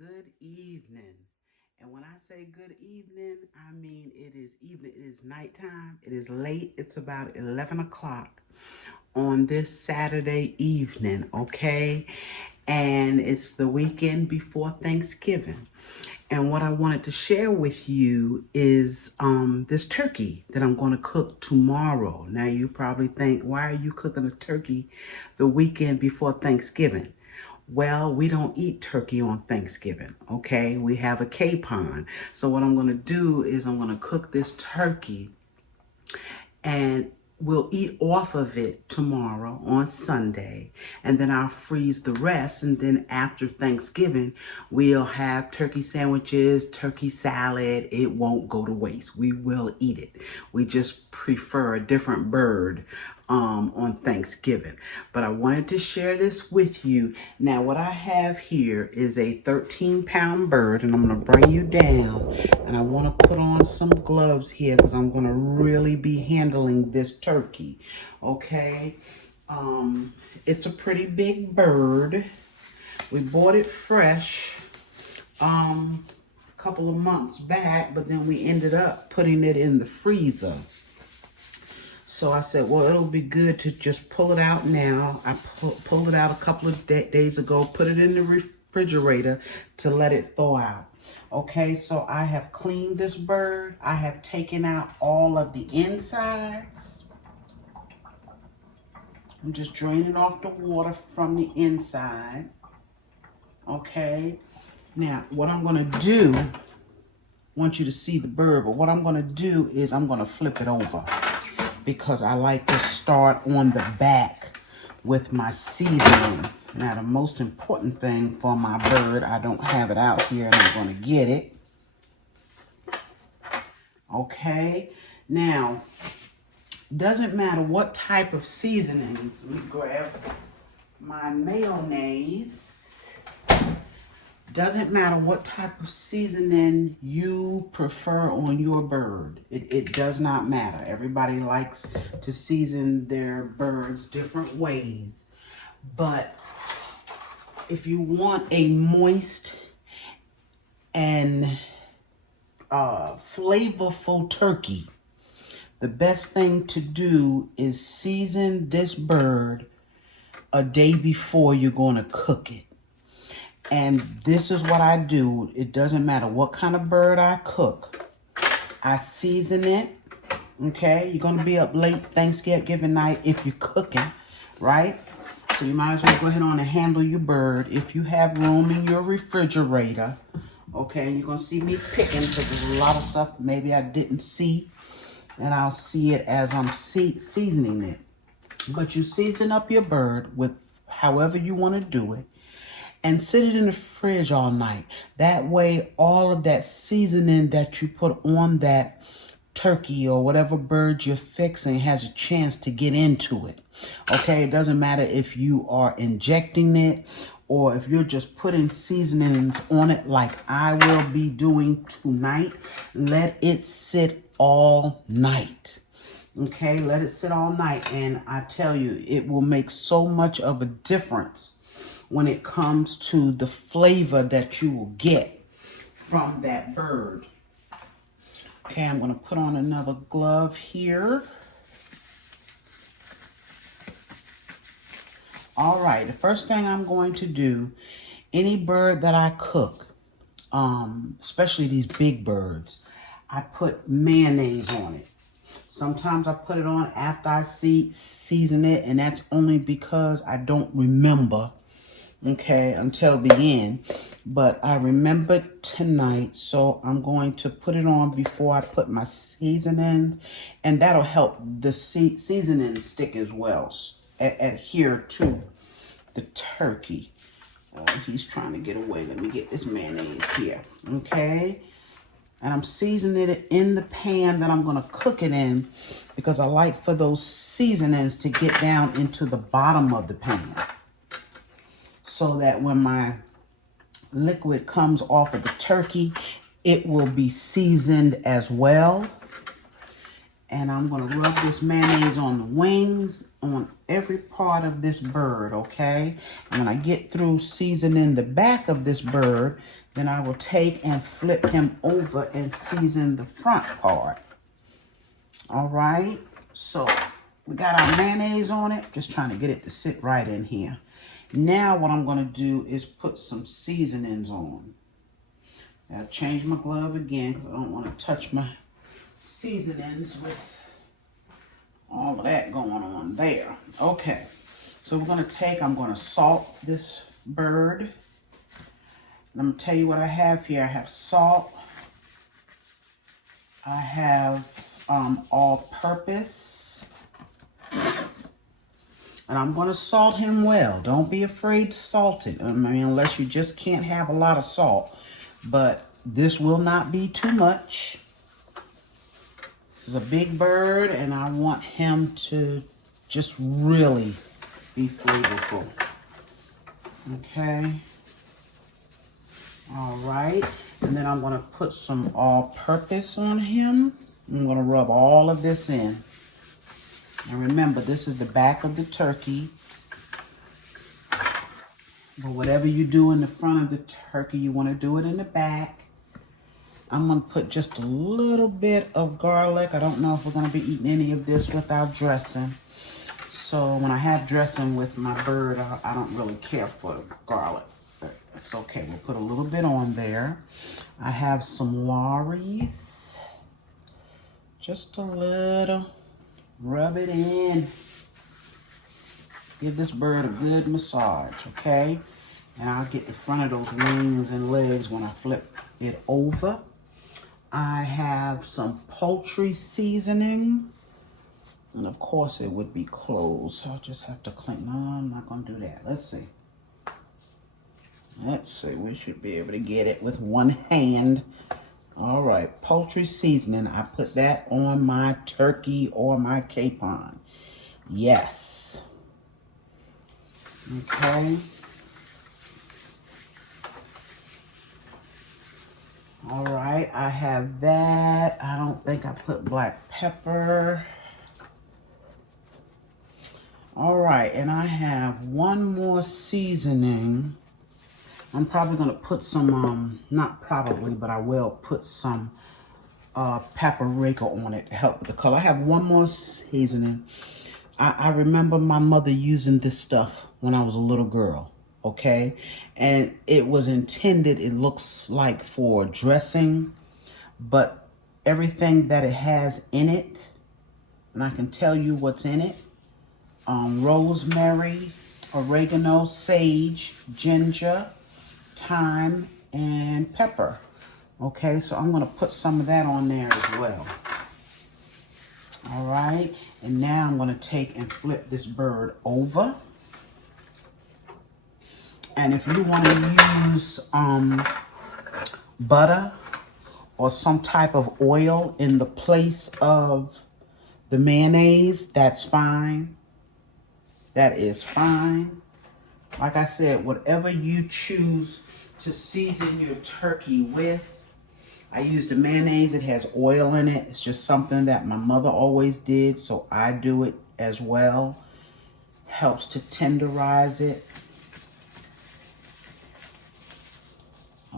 Good evening. And when I say good evening, I mean it is evening. It is nighttime. It is late. It's about 11 o'clock on this Saturday evening, okay? And it's the weekend before Thanksgiving. And what I wanted to share with you is this turkey that I'm going to cook tomorrow. Now, you probably think, why are you cooking a turkey the weekend before Thanksgiving? Well, we don't eat turkey on Thanksgiving, okay? We have a capon. So what I'm going to do is I'm going to cook this turkey and we'll eat off of it tomorrow on Sunday, and then I'll freeze the rest, and then after Thanksgiving we'll have turkey sandwiches, turkey salad. It won't go to waste. We will eat it. We just prefer a different bird on Thanksgiving. But I wanted to share this with you. Now what I have here is a 13-pound bird, and I'm going to bring you down, and I want to put on some gloves here because I'm going to really be handling this turkey. Okay, it's a pretty big bird. We bought it fresh a couple of months back, but then we ended up putting it in the freezer. So I said, well, it'll be good to just pull it out now. I pulled it out a couple of days ago, put it in the refrigerator to let it thaw out. Okay, so I have cleaned this bird. I have taken out all of the insides. I'm just draining off the water from the inside. Okay, now what I'm going to do, I want you to see the bird, but what I'm going to do is I'm going to flip it over, because I like to start on the back with my seasoning. Now, the most important thing for my bird, I don't have it out here, and I'm going to get it. Okay, now, doesn't matter what type of seasonings. Let me grab my mayonnaise. Doesn't matter what type of seasoning you prefer on your bird. It does not matter. Everybody likes to season their birds different ways. But if you want a moist and flavorful turkey, the best thing to do is season this bird a day before you're going to cook it. And this is what I do. It doesn't matter what kind of bird I cook. I season it, okay? You're going to be up late Thanksgiving night if you're cooking, right? So you might as well go ahead on and handle your bird. If you have room in your refrigerator, okay? And you're going to see me picking, because there's a lot of stuff maybe I didn't see, and I'll see it as I'm seasoning it. But you season up your bird with however you want to do it, and sit it in the fridge all night. That way, all of that seasoning that you put on that turkey or whatever bird you're fixing has a chance to get into it. Okay, it doesn't matter if you are injecting it or if you're just putting seasonings on it like I will be doing tonight. Let it sit all night. Okay, let it sit all night, and I tell you, it will make so much of a difference when it comes to the flavor that you will get from that bird. Okay, I'm going to put on another glove here. All right, the first thing I'm going to do, any bird that I cook, especially these big birds, I put mayonnaise on it. Sometimes I put it on after I season it, and that's only because I don't remember, okay, until the end. But I remembered tonight, so I'm going to put it on before I put my seasonings, and that'll help the seasoning stick as well, adhere to the turkey. Oh, he's trying to get away. Let me get this mayonnaise here, okay? And I'm seasoning it in the pan that I'm going to cook it in, because I like for those seasonings to get down into the bottom of the pan, so that when my liquid comes off of the turkey, it will be seasoned as well. And I'm going to rub this mayonnaise on the wings, on every part of this bird, okay? And when I get through seasoning the back of this bird, Then I will take and flip him over and season the front part. All right, so we got our mayonnaise on it. Just trying to get it to sit right in here. Now what I'm going to do is put some seasonings on. I'll change my glove again because I don't want to touch my seasonings with all of that going on there. Okay, so we're going to take, I'm going to salt this bird. And I'm going to tell you what I have here. I have salt. I have all-purpose. And I'm going to salt him well. Don't be afraid to salt it. I mean, unless you just can't have a lot of salt. But this will not be too much. This is a big bird, and I want him to just really be flavorful. Okay. All right. And then I'm going to put some all-purpose on him. I'm going to rub all of this in. And remember, this is the back of the turkey. But whatever you do in the front of the turkey, you want to do it in the back. I'm going to put just a little bit of garlic. I don't know if we're going to be eating any of this without dressing. So when I have dressing with my bird, I don't really care for the garlic. But it's okay. We'll put a little bit on there. I have some Lawry's. Just a little. Rub it in. Give this bird a good massage, okay? And I'll get the front of those wings and legs when I flip it over. I have some poultry seasoning. And of course it would be closed. So I'll just have to clean. No, I'm not going to do that. Let's see. Let's see. We should be able to get it with one hand. All right, poultry seasoning. I put that on my turkey or my capon. Yes. Okay. All right, I have that. I don't think I put black pepper. All right, and I have one more seasoning. I'm probably going to put some, not probably, but I will put some paprika on it to help with the color. I have one more seasoning. I remember my mother using this stuff when I was a little girl, okay? And it was intended, it looks like for dressing, but everything that it has in it, and I can tell you what's in it, rosemary, oregano, sage, ginger, thyme, and pepper. Okay, so I'm going to put some of that on there as well. All right, and now I'm going to take and flip this bird over. And if you want to use butter or some type of oil in the place of the mayonnaise, that's fine. That is fine. Like I said, whatever you choose to season your turkey with. I use the mayonnaise. It has oil in it. It's just something that my mother always did, so I do it as well. Helps to tenderize it.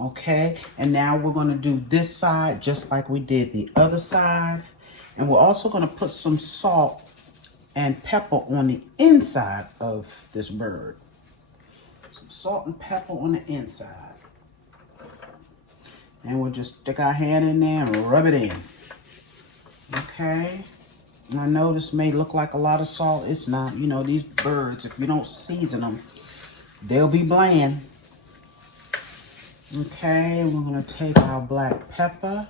Okay, and now we're going to do this side just like we did the other side. And we're also going to put some salt and pepper on the inside of this bird. Some salt and pepper on the inside. And we'll just stick our hand in there and rub it in. Okay. And I know this may look like a lot of salt. It's not. You know, these birds, if you don't season them, they'll be bland. Okay, we're going to take our black pepper.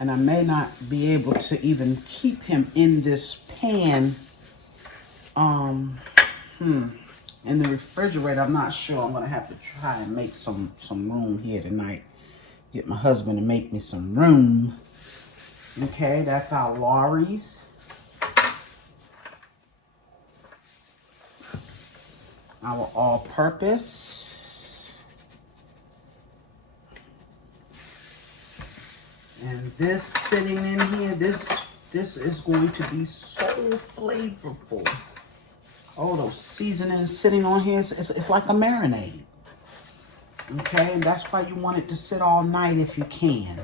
And I may not be able to even keep him in this pan in the refrigerator. I'm not sure. I'm going to have to try and make some room here tonight. Get my husband to make me some room. Okay, that's our Lawry's. Our all-purpose. And this sitting in here, this is going to be so flavorful. Oh, those seasonings sitting on here, it's like a marinade. Okay, and that's why you want it to sit all night if you can.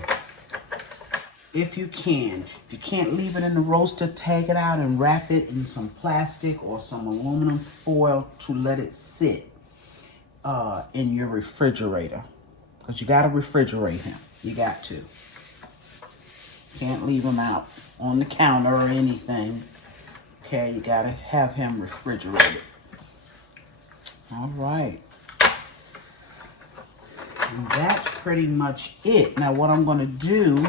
If you can. If you can't leave it in the roaster, take it out and wrap it in some plastic or some aluminum foil to let it sit in your refrigerator. Because you got to refrigerate him. You got to. Can't leave him out on the counter or anything. Okay, you got to have him refrigerated. All right. And that's pretty much it. Now what I'm going to do,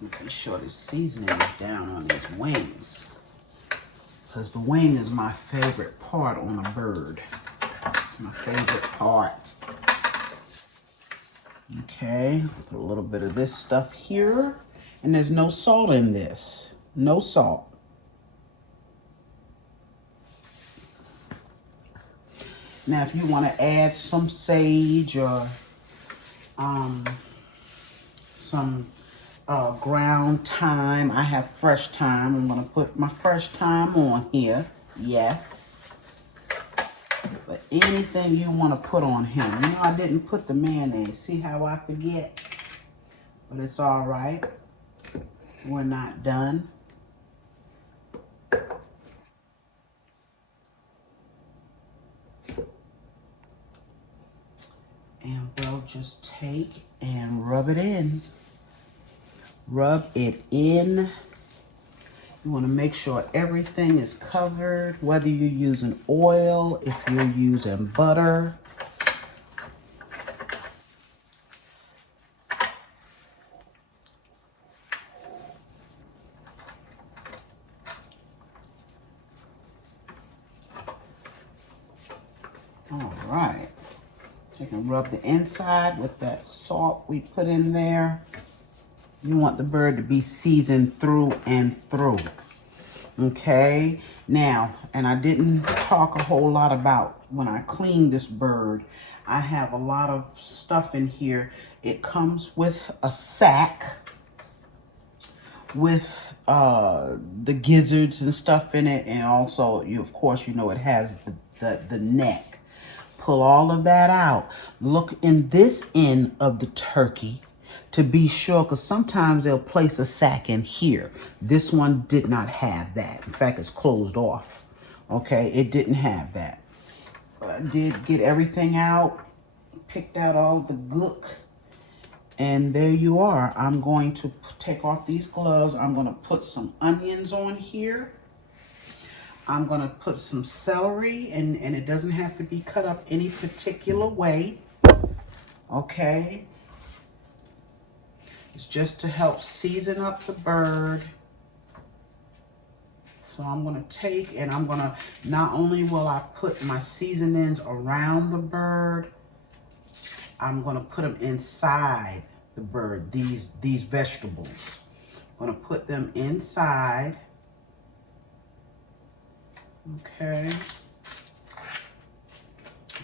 make sure the seasoning is down on these wings. Because the wing is my favorite part on a bird. It's my favorite part. Okay, put a little bit of this stuff here. And there's no salt in this. No salt. Now, if you want to add some sage or some ground thyme, I have fresh thyme. I'm going to put my fresh thyme on here. Yes. But anything you want to put on him. You know, I didn't put the mayonnaise. See how I forget? But it's all right. We're not done. And we'll just take and rub it in. Rub it in. You want to make sure everything is covered, whether you're using oil, if you're using butter. All right. You can rub the inside with that salt we put in there. You want the bird to be seasoned through and through. Okay, now, and I didn't talk a whole lot about when I clean this bird. I have a lot of stuff in here. It comes with a sack with the gizzards and stuff in it, and also, of course, you know it has the neck. Pull all of that out. Look in this end of the turkey to be sure, because sometimes they'll place a sack in here. This one did not have that. In fact, it's closed off. Okay, it didn't have that. But I did get everything out, picked out all the gook, and there you are. I'm going to take off these gloves. I'm going to put some onions on here. I'm going to put some celery, and it doesn't have to be cut up any particular way. Okay. It's just to help season up the bird. So I'm going to take and I'm going to, not only will I put my seasonings around the bird, I'm going to put them inside the bird, these vegetables. I'm going to put them inside. Okay.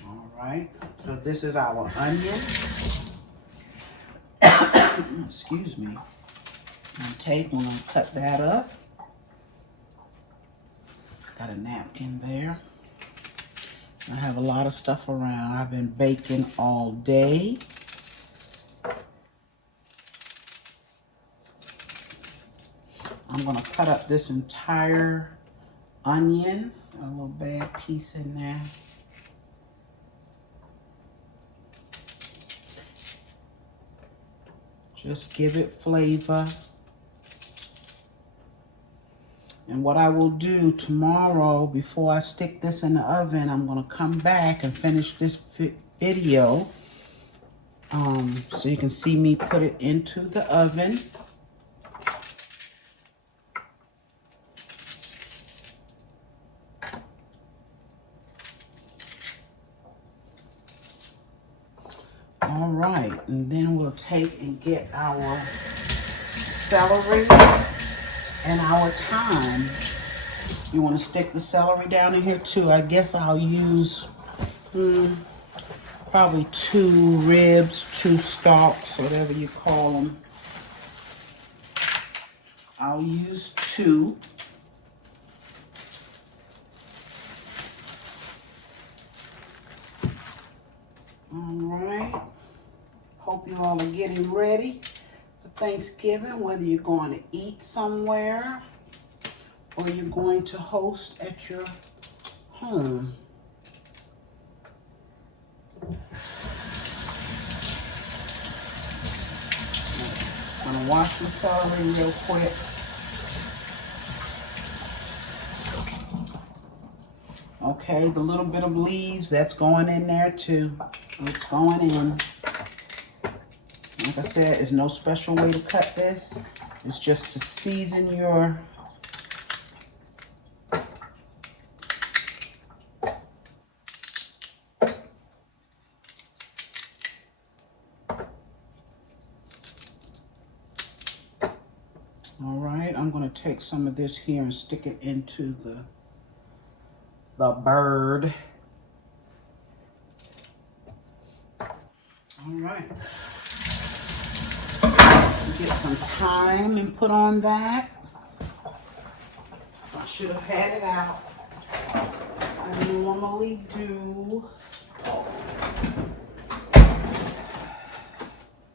All right. So this is our onion. Excuse me. We're going to cut that up. Got a napkin there. I have a lot of stuff around. I've been baking all day. I'm going to cut up this entire onion. A little bad piece in there. Just give it flavor. And what I will do tomorrow, before I stick this in the oven, I'm going to come back and finish this video. So you can see me put it into the oven. All right, and then we'll take and get our celery and our thyme. You want to stick the celery down in here too. I guess I'll use probably 2 ribs, 2 stalks, whatever you call them. I'll use 2. All right. Hope you all are getting ready for Thanksgiving, whether you're going to eat somewhere or you're going to host at your home. I'm gonna wash my celery real quick. Okay, the little bit of leaves, that's going in there too. It's going in. Like I said, there's no special way to cut this. It's just to season your all right, I'm going to take some of this here and stick it into the bird. All right. Get some thyme and put on that. I should have had it out. I normally do.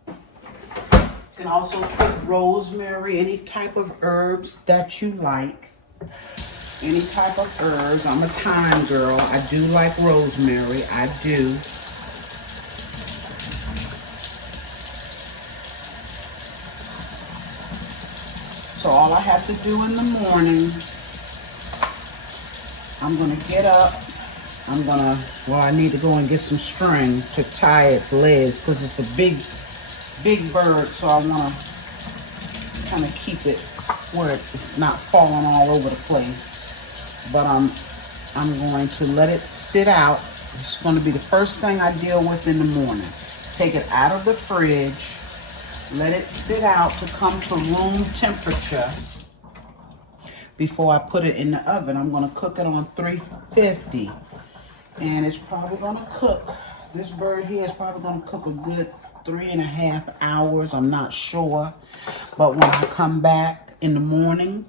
You can also put rosemary, any type of herbs that you like. Any type of herbs. I'm a thyme girl. I do like rosemary. I do. So all I have to do in the morning, I'm going to get up. I need to go and get some string to tie its legs because it's a big bird. So I want to kind of keep it where it's not falling all over the place. But I'm going to let it sit out. It's going to be the first thing I deal with in the morning. Take it out of the fridge. Let it sit out to come to room temperature before I put it in the oven. I'm going to cook it on 350. And it's probably going to cook. This bird here is probably going to cook a good 3.5 hours. I'm not sure. But when I come back in the morning,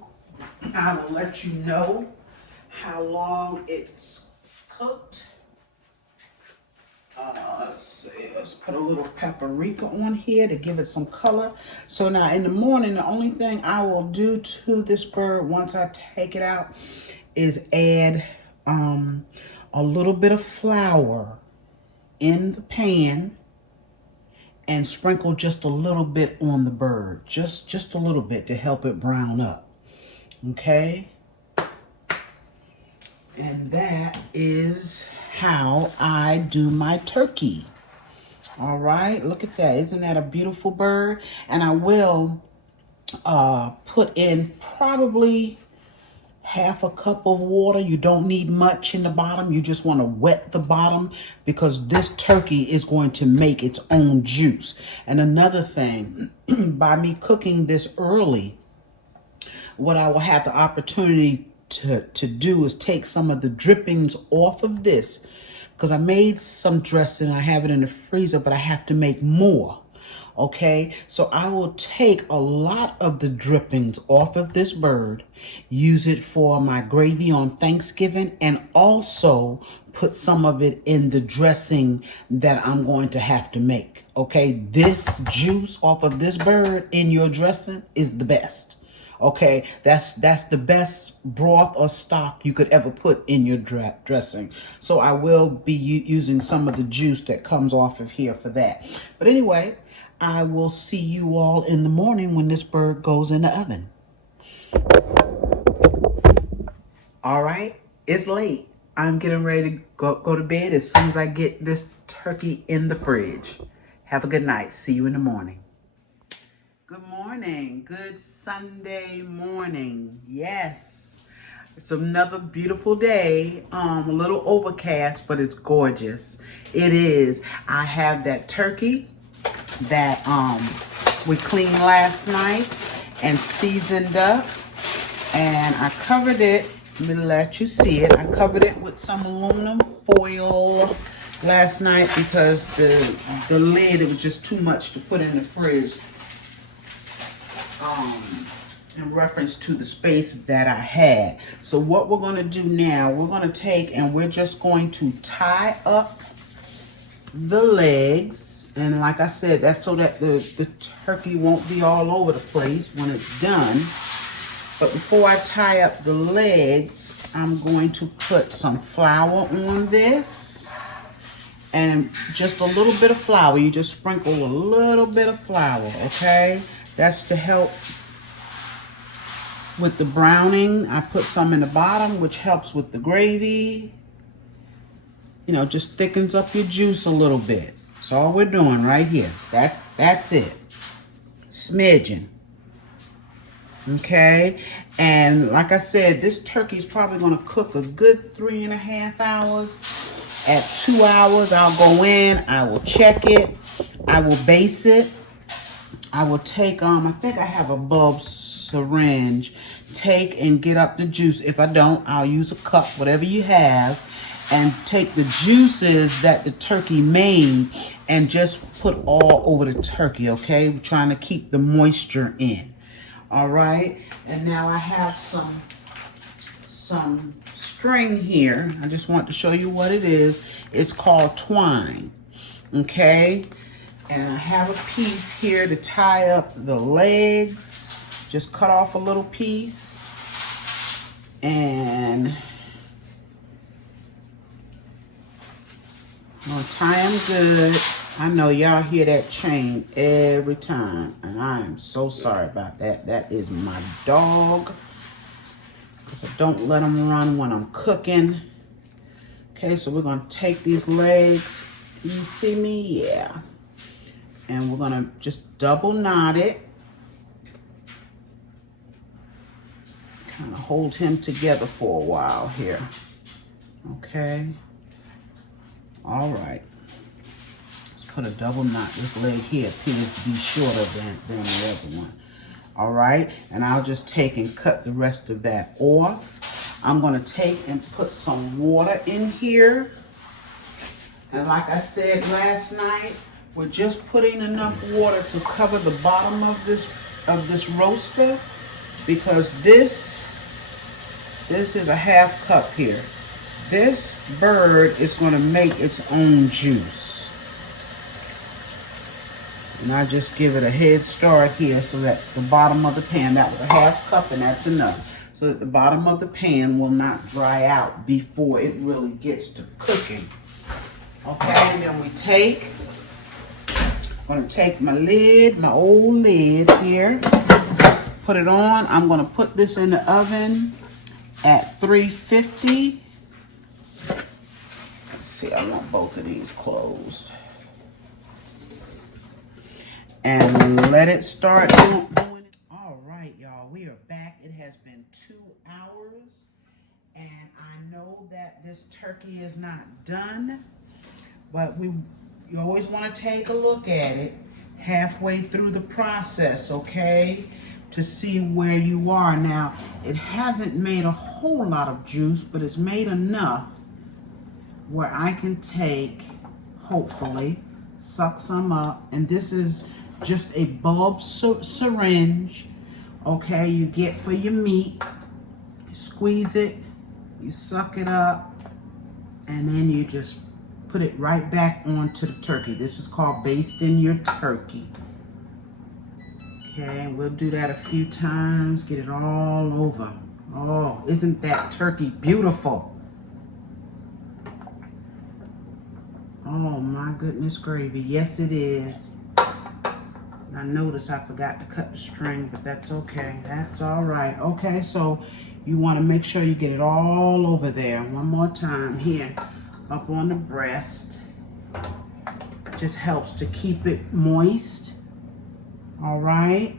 I will let you know how long it's cooked. Let's see, let's put a little paprika on here to give it some color. So now in the morning, the only thing I will do to this bird once I take it out is add a little bit of flour in the pan and sprinkle just a little bit on the bird, just a little bit to help it brown up. Okay? And that is how I do my turkey. All right, look at that. Isn't that a beautiful bird? And I will put in probably half a cup of water. You don't need much in the bottom. You just want to wet the bottom because this turkey is going to make its own juice. And another thing, by me cooking this early, what I will have the opportunity to do is take some of the drippings off of this because I made some dressing. I have it in the freezer, but I have to make more. Okay, so I will take a lot of the drippings off of this bird, use it for my gravy on Thanksgiving, and also put some of it in the dressing that I'm going to have to make. Okay, this juice off of this bird in your dressing is the best. Okay, that's the best broth or stock you could ever put in your dressing. So I will be using some of the juice that comes off of here for that. But anyway, I will see you all in the morning when this bird goes in the oven. All right, it's late. I'm getting ready to go to bed as soon as I get this turkey in the fridge. Have a good night. See you in the morning. Good morning. Good Sunday morning. Yes. It's another beautiful day. A little overcast, but it's gorgeous. It is. I have that turkey that we cleaned last night and seasoned up. And I covered it. Let me let you see it. I covered it with some aluminum foil last night because the lid, it was just too much to put in the fridge. In reference to the space that I had. So what we're going to do now, we're going to take and we're just going to tie up the legs. And like I said, that's so that the turkey won't be all over the place when it's done. But before I tie up the legs, I'm going to put some flour on this. And just a little bit of flour. You just sprinkle a little bit of flour, okay? That's to help with the browning. I put some in the bottom, which helps with the gravy. You know, just thickens up your juice a little bit. That's all we're doing right here. That's it. Smidgen. Okay? And like I said, this turkey is probably going to cook a good 3.5 hours. At 2 hours, I'll go in, I will check it, I will baste it. I will take, I think I have a bulb syringe. Take and get up the juice. If I don't, I'll use a cup, whatever you have, and take the juices that the turkey made and just put all over the turkey, okay? We're trying to keep the moisture in, all right? And now I have some string here. I just want to show you what it is. It's called twine, okay? And I have a piece here to tie up the legs. Just cut off a little piece. And I'm gonna tie them good. I know y'all hear that chain every time, and I am so sorry about that. That is my dog. So don't let them run when I'm cooking. Okay, so we're gonna take these legs. You see me? Yeah. And we're gonna just double knot it. Kind of hold him together for a while here. Okay. All right. Let's put a double knot. This leg here appears to be shorter than the other one. All right, and I'll just take and cut the rest of that off. I'm gonna take and put some water in here. And like I said last night, we're just putting enough water to cover the bottom of this roaster, because this is a half cup here. This bird is gonna make its own juice. And I just give it a head start here so that the bottom of the pan, that was a half cup and that's enough, so that the bottom of the pan will not dry out before it really gets to cooking. Okay, and then I'm gonna take my lid, my old lid here, put it on. I'm gonna put this in the oven at 350. Let's see, I want both of these closed. And let it start doing it. All right, y'all, we are back. It has been 2 hours, and I know that this turkey is not done, but you always want to take a look at it halfway through the process, okay, to see where you are. Now, it hasn't made a whole lot of juice, but it's made enough where I can take, hopefully, suck some up. And this is just a bulb syringe, okay, you get for your meat. You squeeze it, you suck it up, and then you just put it right back onto the turkey. This is called basting your turkey. Okay, we'll do that a few times, get it all over. Oh, isn't that turkey beautiful? Oh my goodness gravy, yes it is. I noticed I forgot to cut the string, but that's okay. That's all right. Okay, so you want to make sure you get it all over there. One more time here, up on the breast. Just helps to keep it moist. All right.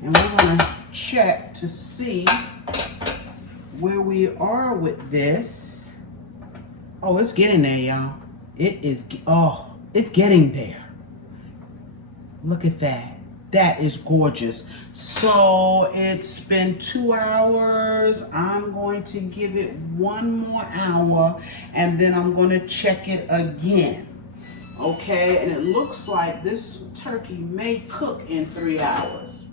And we're going to check to see where we are with this. Oh, it's getting there, y'all. It is, oh, it's getting there. Look at that. That is gorgeous. So it's been 2 hours. I'm going to give it 1 more hour, and then I'm going to check it again. Okay, and it looks like this turkey may cook in 3 hours.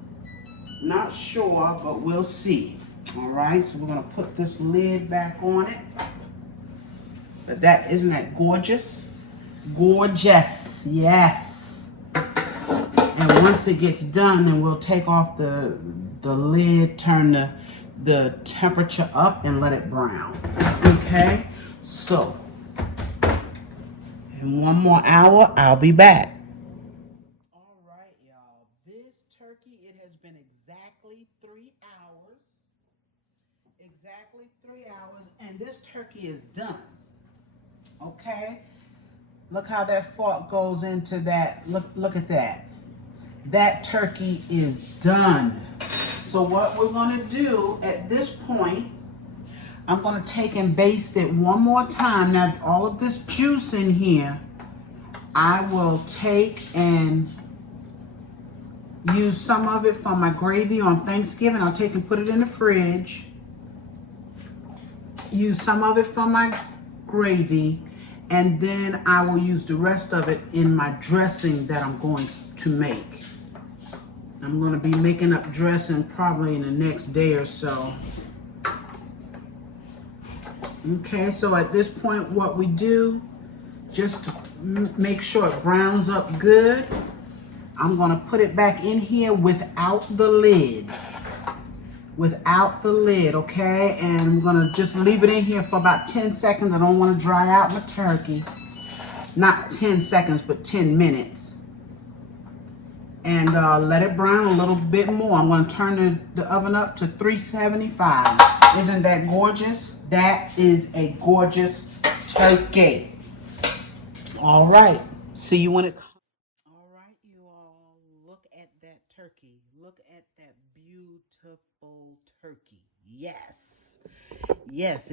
Not sure, but we'll see. All right, so we're going to put this lid back on it. But isn't that gorgeous? Gorgeous. Yes. And once it gets done, then we'll take off the lid, turn the temperature up, and let it brown. Okay? So, in one more hour, I'll be back. All right, y'all. This turkey, it has been exactly 3 hours. Exactly 3 hours, and this turkey is done. Okay? Look how that fork goes into that. Look at that. That turkey is done. So what we're going to do at this point, I'm going to take and baste it one more time. Now, all of this juice in here, I will take and use some of it for my gravy on Thanksgiving. I'll take and put it in the fridge. Use some of it for my gravy. And then I will use the rest of it in my dressing that I'm going to make. I'm going to be making up dressing probably in the next day or so. Okay, so at this point what we do, just to make sure it browns up good, I'm going to put it back in here without the lid. Without the lid, okay? And I'm going to just leave it in here for about 10 seconds. I don't want to dry out my turkey. Not 10 seconds, but 10 minutes. And let it brown a little bit more. I'm going to turn the oven up to 375. Isn't that gorgeous? That is a gorgeous turkey. All right. See you when it comes. All right, you all. Look at that turkey. Look at that beautiful turkey. Yes. Yes,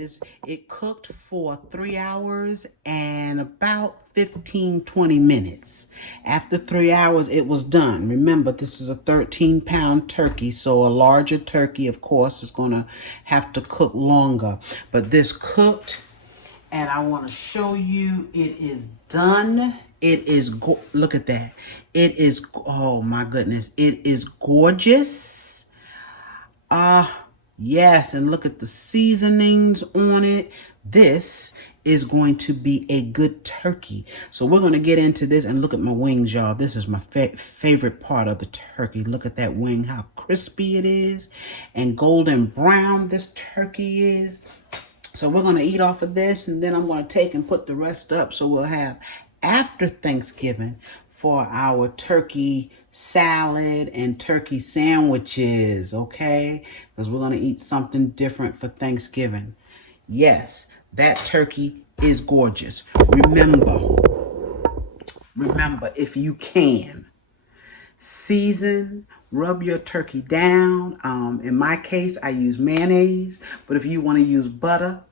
it cooked for 3 hours and about 15-20 minutes. After 3 hours, it was done. Remember, this is a 13-pound turkey, so a larger turkey, of course, is going to have to cook longer. But this cooked, and I want to show you it is done. It is, look at that. It is, oh my goodness, it is gorgeous. Yes, and look at the seasonings on it. This is going to be a good turkey. So we're going to get into this, and look at my wings, y'all. This is my favorite part of the turkey. Look at that wing, how crispy it is, and golden brown this turkey is. So we're going to eat off of this, and then I'm going to take and put the rest up, so we'll have after Thanksgiving for our turkey salad and turkey sandwiches, okay? Because we're going to eat something different for Thanksgiving. Yes, that turkey is gorgeous. Remember, if you can, season, rub your turkey down. In my case, I use mayonnaise, but if you want to use butter,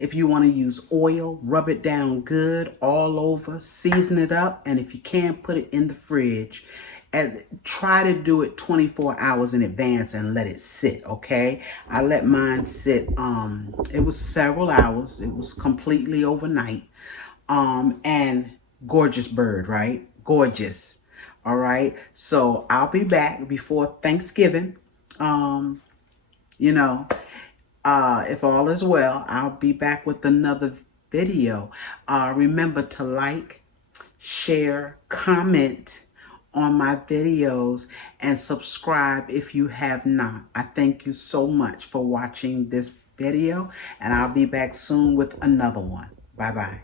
if you want to use oil, rub it down good all over, season it up, and if you can, put it in the fridge. And try to do it 24 hours in advance and let it sit, okay? I let mine sit, it was several hours. It was completely overnight. And gorgeous bird, right? Gorgeous. All right. So I'll be back before Thanksgiving. You know, if all is well, I'll be back with another video. Remember to like, share, comment on my videos, and subscribe if you have not. I thank you so much for watching this video, and I'll be back soon with another one. Bye-bye.